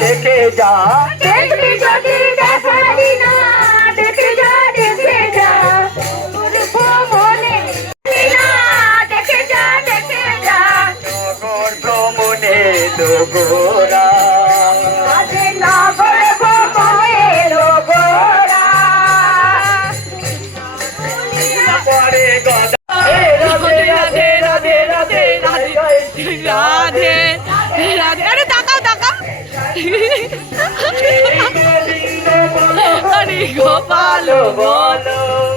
দেখে যা দেখবি যদি দেখালি না দেখে যা মনে দেখে যা নগর ভ্রমণে লোগোরা নগর ভ্রমণে লোগোরা পরে গদা রাধে রাধে রাধে রাধে রাধে রাধে আরে তাকাও তাকাও আরে গোপাল বলো